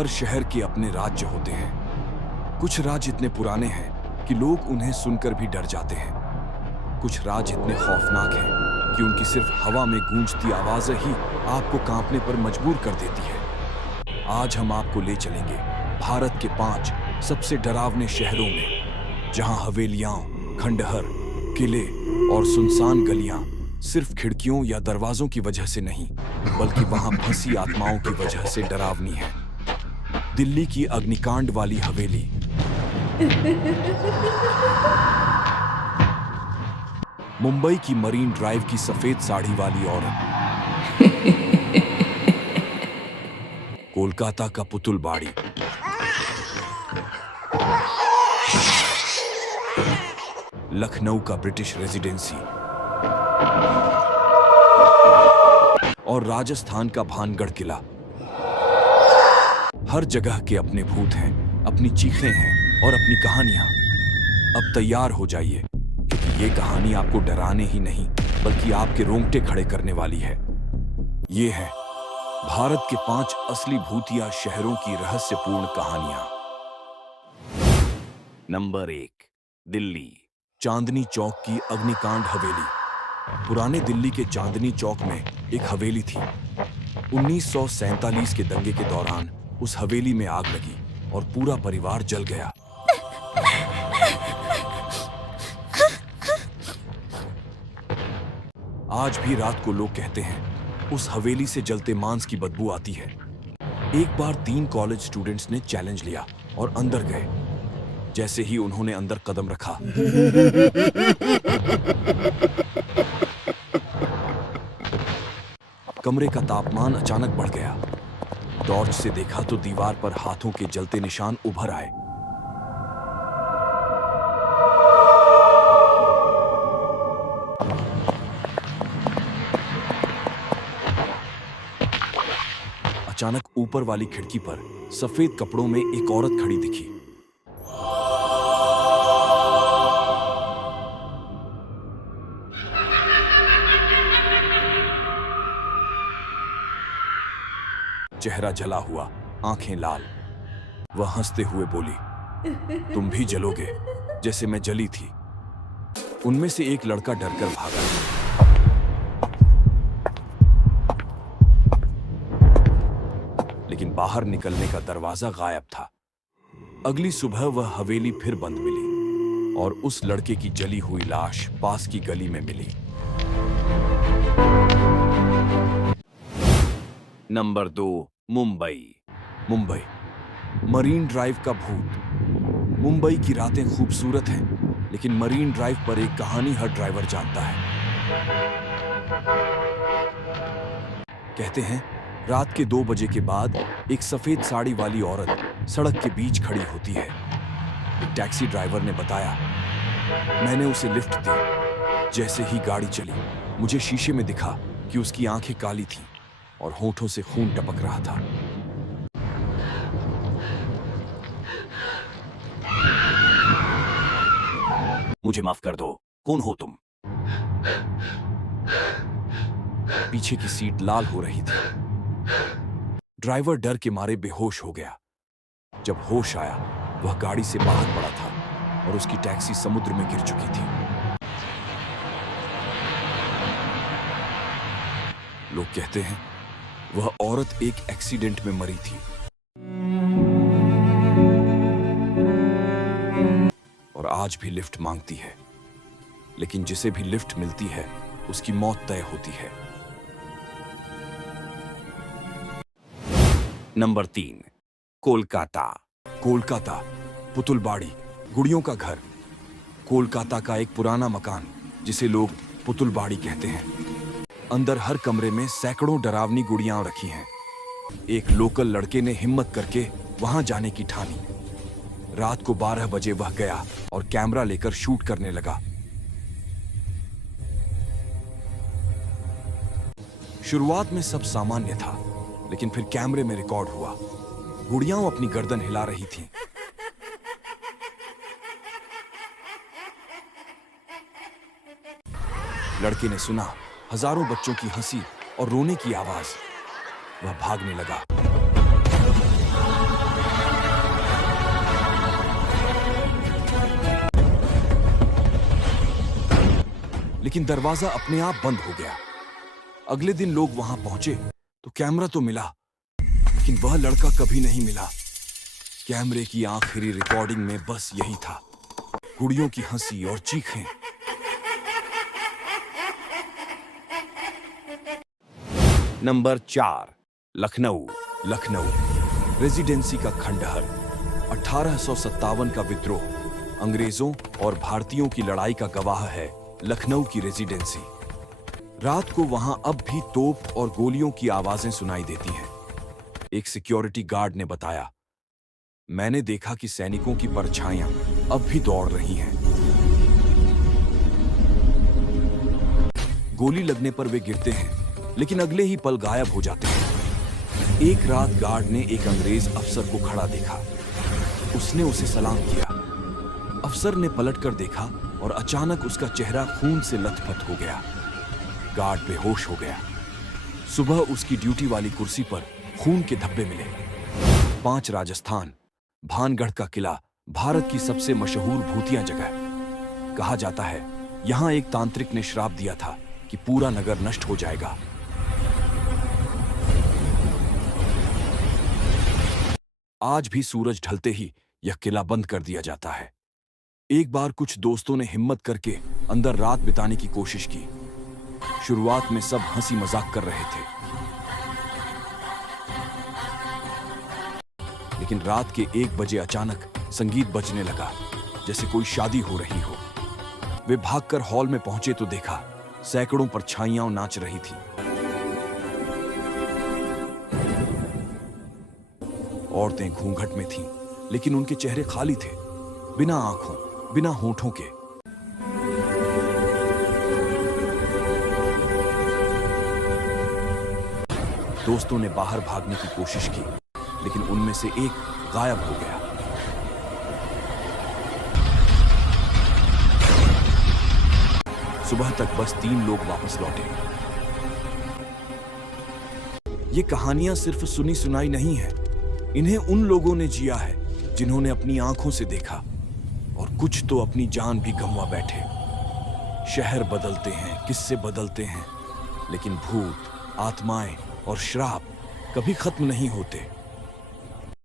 हर शहर के अपने राज्य होते हैं। कुछ राज्य इतने पुराने हैं कि लोग उन्हें सुनकर भी डर जाते हैं। कुछ राज्य इतने खौफनाक हैं कि उनकी सिर्फ हवा में गूंजती आवाज़ ही आपको कांपने पर मजबूर कर देती है। आज हम आपको ले चलेंगे भारत के 5 सबसे डरावने शहरों में, जहां हवेलियां, खंडहर, किले और सुनसान गलियां सिर्फ खिड़कियों या दरवाजों की वजह से नहीं, बल्कि वहां फंसी आत्माओं की वजह से डरावनी है। दिल्ली की अग्निकांड वाली हवेली, मुंबई की मरीन ड्राइव की सफेद साड़ी वाली औरत, कोलकाता का पुतुल बाड़ी, लखनऊ का ब्रिटिश रेजिडेंसी और राजस्थान का भानगढ़ किला। हर जगह के अपने भूत हैं, अपनी चीखें हैं और अपनी कहानियां। अब तैयार हो जाइए, क्योंकि ये कहानी आपको डराने ही नहीं, बल्कि आपके रोंगटे खड़े करने वाली है। ये है भारत के 5 असली भूतिया शहरों की रहस्यपूर्ण कहानियां। नंबर 1, दिल्ली। चांदनी चौक की अग्निकांड हवेली। पुराने दिल्ली के चांदनी चौक में एक हवेली थी। 1947 के दंगे के दौरान उस हवेली में आग लगी और पूरा परिवार जल गया। आज भी रात को लोग कहते हैं उस हवेली से जलते मांस की बदबू आती है। एक बार 3 कॉलेज स्टूडेंट्स ने चैलेंज लिया और अंदर गए। जैसे ही उन्होंने अंदर कदम रखा, कमरे का तापमान अचानक बढ़ गया। टॉर्च से देखा तो दीवार पर हाथों के जलते निशान उभर आए। अचानक ऊपर वाली खिड़की पर सफेद कपड़ों में एक औरत खड़ी दिखी। चेहरा जला हुआ, आंखें लाल। वह हंसते हुए बोली, तुम भी जलोगे जैसे मैं जली थी। उनमें से एक लड़का डरकर भागा। लेकिन बाहर निकलने का दरवाजा गायब था। अगली सुबह वह हवेली फिर बंद मिली और उस लड़के की जली हुई लाश पास की गली में मिली। नंबर 2, मुंबई। मुंबई, मरीन ड्राइव का भूत। मुंबई की रातें खूबसूरत हैं, लेकिन मरीन ड्राइव पर एक कहानी हर ड्राइवर जानता है। कहते हैं रात के 2 बजे के बाद एक सफेद साड़ी वाली औरत सड़क के बीच खड़ी होती है। एक टैक्सी ड्राइवर ने बताया, मैंने उसे लिफ्ट दी। जैसे ही गाड़ी चली, मुझे शीशे में दिखा कि उसकी आंखें काली थीं और होठों से खून टपक रहा था। मुझे माफ कर दो, कौन हो तुम? पीछे की सीट लाल हो रही थी। ड्राइवर डर के मारे बेहोश हो गया। जब होश आया, वह गाड़ी से बाहर पड़ा था और उसकी टैक्सी समुद्र में गिर चुकी थी। लोग कहते हैं वह औरत एक एक्सीडेंट में मरी थी और आज भी लिफ्ट मांगती है। लेकिन जिसे भी लिफ्ट मिलती है, उसकी मौत तय होती है। नंबर 3, कोलकाता। कोलकाता, पुतुल बाड़ी, गुड़ियों का घर। कोलकाता का एक पुराना मकान, जिसे लोग पुतुल बाड़ी कहते हैं। अंदर हर कमरे में सैकड़ों डरावनी गुड़ियां रखी हैं। एक लोकल लड़के ने हिम्मत करके वहां जाने की ठानी। रात को 12 बजे वह गया और कैमरा लेकर शूट करने लगा। शुरुआत में सब सामान्य था, लेकिन फिर कैमरे में रिकॉर्ड हुआ। गुड़ियां अपनी गर्दन हिला रही थीं। लड़के ने सुना हजारों बच्चों की हंसी और रोने की आवाज। वह भागने लगा। लेकिन दरवाजा अपने आप बंद हो गया। अगले दिन लोग वहां पहुंचे तो कैमरा तो मिला, लेकिन वह लड़का कभी नहीं मिला। कैमरे की आखिरी रिकॉर्डिंग में बस यही था, गुड़ियों की हंसी और चीखें। नंबर 4, लखनऊ। लखनऊ रेजिडेंसी का खंडहर। 1857 का विद्रोह, अंग्रेजों और भारतीयों की लड़ाई का गवाह है लखनऊ की रेजिडेंसी। रात को वहां अब भी तोप और गोलियों की आवाजें सुनाई देती हैं। एक सिक्योरिटी गार्ड ने बताया, मैंने देखा कि सैनिकों की परछाइयां अब भी दौड़ रही हैं। गोली लगने पर वे गिरते हैं, लेकिन अगले ही पल गायब हो जाते हैं। एक रात गार्ड ने एक अंग्रेज अफसर को खड़ा देखा। उसने उसे सलाम किया। अफसर ने पलटकर देखा और अचानक उसका चेहरा खून से लथपथ हो गया। गार्ड बेहोश हो गया। सुबह उसकी ड्यूटी वाली कुर्सी पर खून के धब्बे मिले। 5 राजस्थान। भानगढ़ का किला भारत की सबसे मशहूर भूतिया जगह। कहा जाता है यहां एक तांत्रिक ने श्राप दिया था कि पूरा नगर नष्ट हो जाएगा। आज भी सूरज ढलते ही यह किला बंद कर दिया जाता है। एक बार कुछ दोस्तों ने हिम्मत करके अंदर रात बिताने की कोशिश की। शुरुआत में सब हंसी मजाक कर रहे थे, लेकिन रात के 1 बजे अचानक संगीत बजने लगा, जैसे कोई शादी हो रही हो। वे भागकर हॉल में पहुंचे तो देखा सैकड़ों परछाइयां नाच रही थी। औरतें घूंघट में थीं, लेकिन उनके चेहरे खाली थे, बिना आंखों, बिना होठों के। दोस्तों ने बाहर भागने की कोशिश की, लेकिन उनमें से एक गायब हो गया। सुबह तक बस 3 लोग वापस लौटे। ये कहानियां सिर्फ सुनी सुनाई नहीं है, इन्हें उन लोगों ने जिया है जिन्होंने अपनी आंखों से देखा, और कुछ तो अपनी जान भी गंवा बैठे। शहर बदलते हैं, किस्से बदलते हैं, लेकिन भूत, आत्माएं और श्राप कभी खत्म नहीं होते।